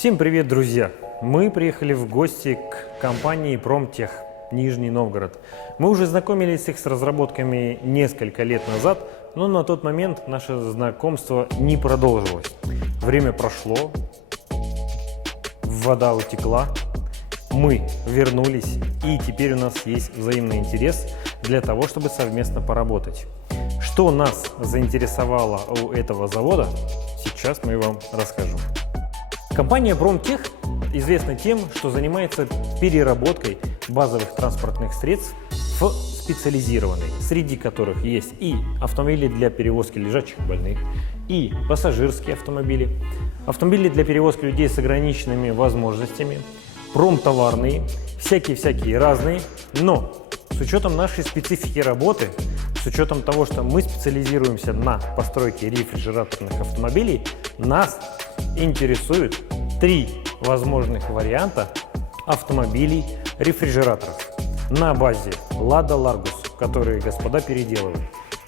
Всем привет, друзья! Мы приехали в гости к компании Промтех, Нижний Новгород. Мы уже знакомились с их разработками несколько лет назад, но на тот момент наше знакомство не продолжилось. Время прошло, вода утекла, мы вернулись, и теперь у нас есть взаимный интерес для того, чтобы совместно поработать. Что нас заинтересовало у этого завода, сейчас мы вам расскажем. Компания Промтех известна тем, что занимается переработкой базовых транспортных средств в специализированные, среди которых есть и автомобили для перевозки лежачих больных, и пассажирские автомобили, автомобили для перевозки людей с ограниченными возможностями, промтоварные, всякие разные, но с учетом нашей специфики работы, с учетом того, что мы специализируемся на постройке рефрижераторных автомобилей, нас интересует 3 возможных варианта автомобилей рефрижераторов на базе Lada Largus, которые господа переделывают.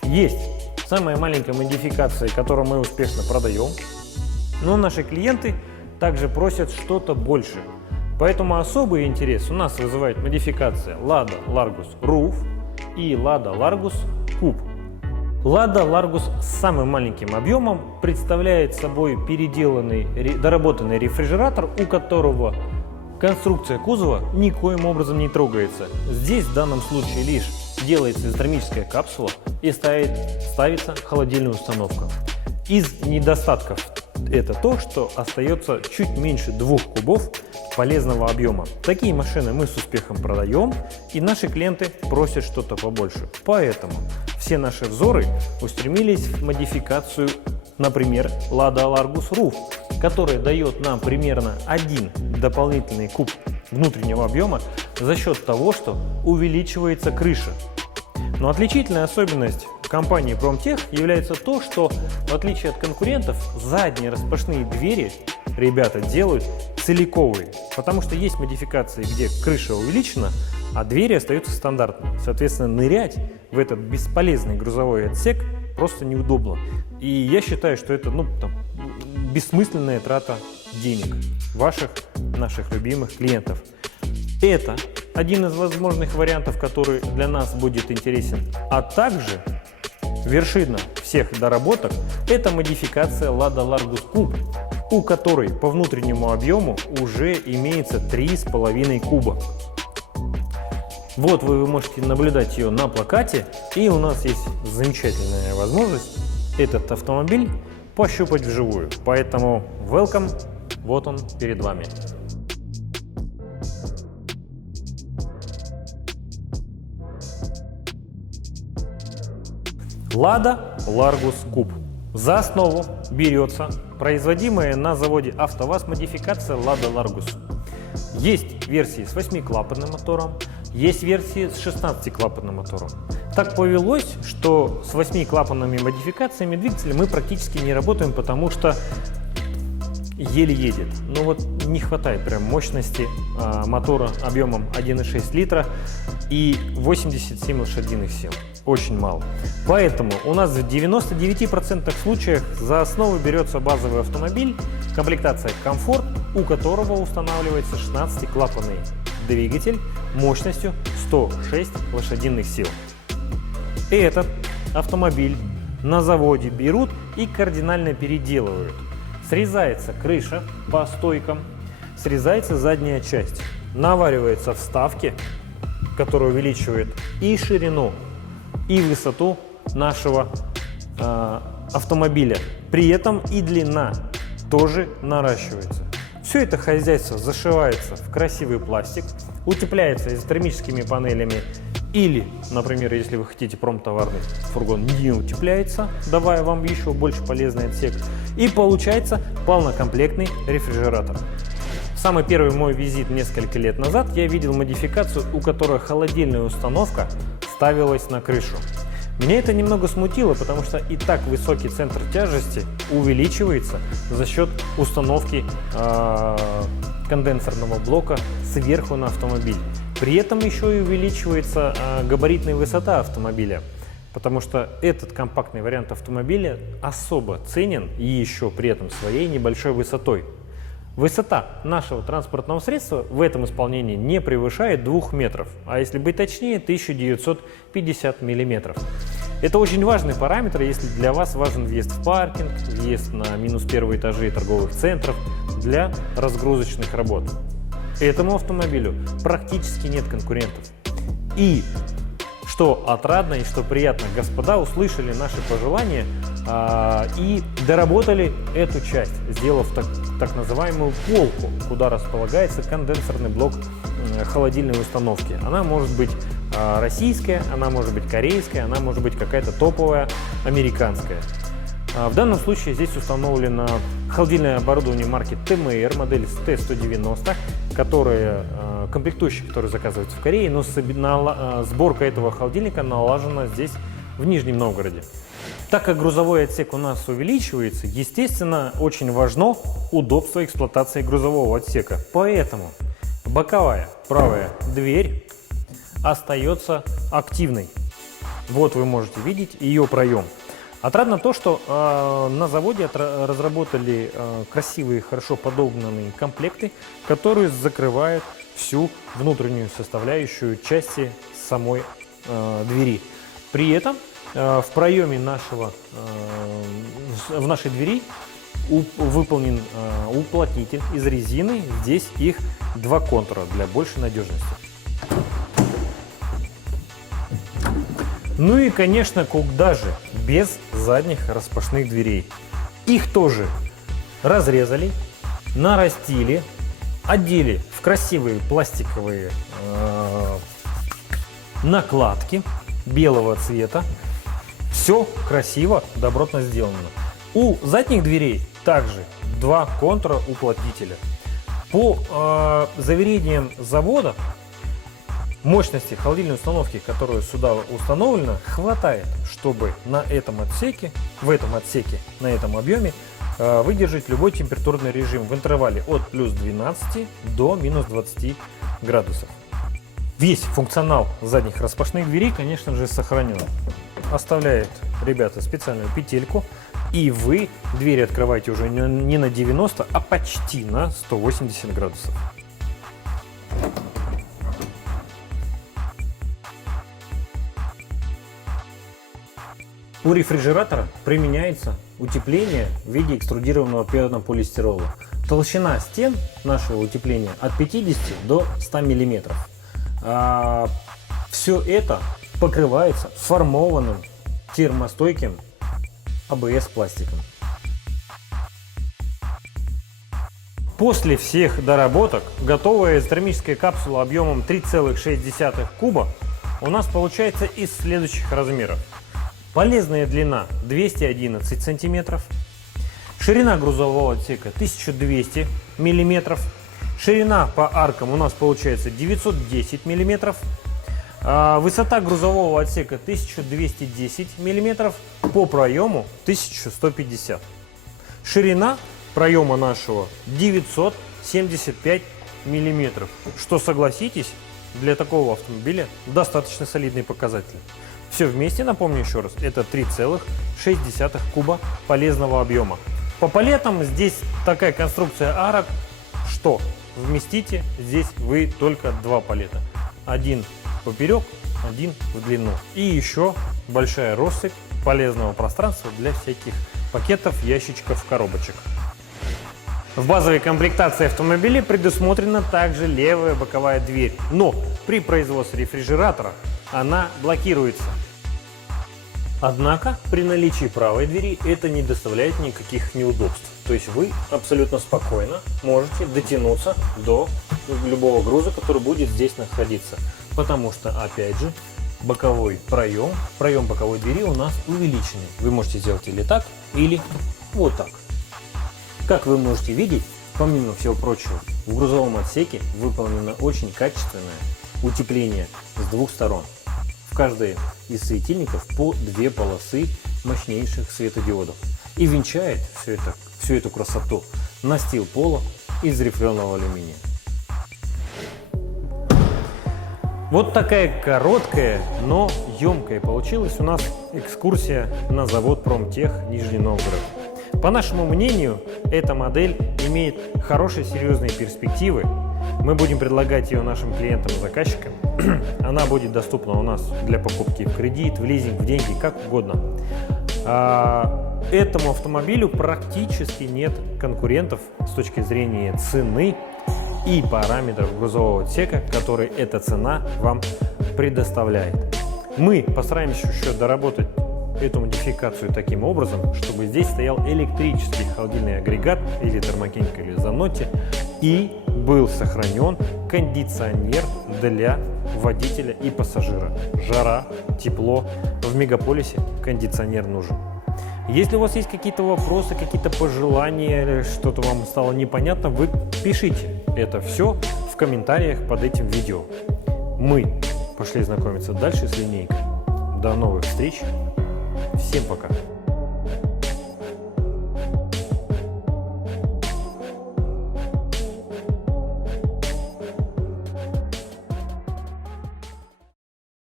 Есть самая маленькая модификация, которую мы успешно продаем, но наши клиенты также просят что-то больше. Поэтому особый интерес у нас вызывает модификация Lada Largus Roof и Lada Largus Coupe. Lada Largus с самым маленьким объемом представляет собой переделанный, доработанный рефрижератор, у которого конструкция кузова никоим образом не трогается. Здесь в данном случае лишь делается изотермическая капсула и ставится холодильная установка. Из недостатков это то, что остается чуть меньше 2 кубов полезного объема. Такие машины мы с успехом продаем, и наши клиенты просят что-то побольше. Поэтому все наши взоры устремились в модификацию, например, Lada Largus Roof, которая дает нам примерно 1 дополнительный куб внутреннего объема за счет того, что увеличивается крыша. Но отличительная особенность компании Промтех является то, что в отличие от конкурентов, задние распашные двери ребята делают целиковые, потому что есть модификации, где крыша увеличена, а двери остаются стандартными. Соответственно, нырять в этот бесполезный грузовой отсек просто неудобно. И я считаю, что это бессмысленная трата денег наших любимых клиентов. Это один из возможных вариантов, который для нас будет интересен. А также вершина всех доработок – это модификация Lada Largus Coupe, у которой по внутреннему объему уже имеется 3,5 куба. Вот вы можете наблюдать ее на плакате, и у нас есть замечательная возможность этот автомобиль пощупать вживую. Поэтому welcome, вот он перед вами. Lada Largus Coupe. За основу берется производимая на заводе АвтоВАЗ модификация Lada Largus. Есть версии с 8-клапанным мотором, есть версии с 16-клапанным мотором. Так повелось, что с 8-клапанными модификациями двигателя мы практически не работаем, потому что еле едет. Но вот не хватает прям мощности мотора объемом 1,6 литра и 87 лошадиных сил. Очень мало. Поэтому у нас в 99% случаев за основу берется базовый автомобиль, комплектация «Комфорт», у которого устанавливается 16-клапанный двигатель мощностью 106 лошадиных сил. Этот автомобиль на заводе берут и кардинально переделывают. Срезается крыша по стойкам, срезается задняя часть, наваривается вставки, которые увеличивают и ширину, и высоту нашего автомобиля. При этом и длина тоже наращивается. Все это хозяйство зашивается в красивый пластик, утепляется изотермическими панелями или, например, если вы хотите промтоварный фургон, не утепляется, давая вам еще больше полезный отсек, и получается полнокомплектный рефрижератор. В самый первый мой визит несколько лет назад я видел модификацию, у которой холодильная установка ставилась на крышу. Меня это немного смутило, потому что и так высокий центр тяжести увеличивается за счет установки конденсерного блока сверху на автомобиль. При этом еще и увеличивается габаритная высота автомобиля, потому что этот компактный вариант автомобиля особо ценен и еще при этом своей небольшой высотой. Высота нашего транспортного средства в этом исполнении не превышает 2 метров, а если быть точнее, 1950 миллиметров. Это очень важный параметр, если для вас важен въезд в паркинг, въезд на минус первые этажи торговых центров для разгрузочных работ. Этому автомобилю практически нет конкурентов. И что отрадно и что приятно, господа услышали наши пожелания и доработали эту часть, сделав так называемую полку, куда располагается конденсерный блок холодильной установки. Она может быть российская, она может быть корейская, она может быть какая-то топовая американская. В данном случае здесь установлено холодильное оборудование марки ТМР, модель Т190, комплектующие, которые заказываются в Корее, но сборка этого холодильника налажена здесь, в Нижнем Новгороде. Так как грузовой отсек у нас увеличивается, естественно, очень важно удобство эксплуатации грузового отсека. Поэтому боковая правая дверь остается активной. Вот вы можете видеть ее проем. Отрадно то, что на заводе разработали красивые, хорошо подогнанные комплекты, которые закрывают всю внутреннюю составляющую части самой двери. При этом в проеме в нашей двери выполнен уплотнитель из резины. Здесь их 2 контура для большей надежности. Ну и, конечно, куда же без задних распашных дверей. Их тоже разрезали, нарастили, одели в красивые пластиковые накладки белого цвета. Все красиво, добротно сделано. У задних дверей также 2 контура уплотнителя. По заверениям завода, мощности холодильной установки, которая сюда установлена, хватает, чтобы в этом отсеке, на этом объеме выдержать любой температурный режим в интервале от плюс 12 до минус 20 градусов. Весь функционал задних распашных дверей, конечно же, сохранен. Оставляет, ребята, специальную петельку, и вы двери открываете уже не на 90, а почти на 180 градусов. У рефрижератора применяется утепление в виде экструдированного пенополистирола. Толщина стен нашего утепления от 50 до 100 мм. Все это покрывается формованным термостойким АБС пластиком. После всех доработок готовая изотермическая капсула объемом 3,6 куба у нас получается из следующих размеров. Полезная длина 211 сантиметров, ширина грузового отсека 1200 миллиметров, ширина по аркам у нас получается 910 миллиметров, высота грузового отсека 1210 миллиметров, по проему 1150. Ширина проема нашего 975 миллиметров, что, согласитесь, для такого автомобиля достаточно солидный показатель. Все вместе, напомню еще раз, это 3,6 куба полезного объема. По палетам здесь такая конструкция арок, что вместите здесь вы только 2 палета. Один поперек, один в длину. И еще большая россыпь полезного пространства для всяких пакетов, ящичков, коробочек. В базовой комплектации автомобиля предусмотрена также левая боковая дверь, но при производстве рефрижератора она блокируется. Однако при наличии правой двери это не доставляет никаких неудобств. То есть вы абсолютно спокойно можете дотянуться до любого груза, который будет здесь находиться. Потому что, опять же, боковой проем боковой двери у нас увеличенный. Вы можете сделать или так, или вот так. Как вы можете видеть, помимо всего прочего, в грузовом отсеке выполнено очень качественное утепление с 2 сторон. В каждой из светильников по 2 полосы мощнейших светодиодов. И венчает всю эту красоту настил пола из рифленого алюминия. Вот такая короткая, но емкая получилась у нас экскурсия на завод Промтех Нижний Новгород. По нашему мнению, эта модель имеет хорошие серьезные перспективы. Мы будем предлагать ее нашим клиентам и заказчикам. Она будет доступна у нас для покупки в кредит, в лизинг, в деньги, как угодно. Этому автомобилю практически нет конкурентов с точки зрения цены и параметров грузового отсека, которые эта цена вам предоставляет. Мы постараемся еще доработать эту модификацию таким образом, чтобы здесь стоял электрический холодильный агрегат или термокинка или Занотти, и был сохранен кондиционер для водителя и пассажира. Жара, тепло, в мегаполисе кондиционер нужен. Если у вас есть какие-то вопросы, какие-то пожелания, или что-то вам стало непонятно, вы пишите это все в комментариях под этим видео. Мы пошли знакомиться дальше с линейкой. До новых встреч. Всем пока.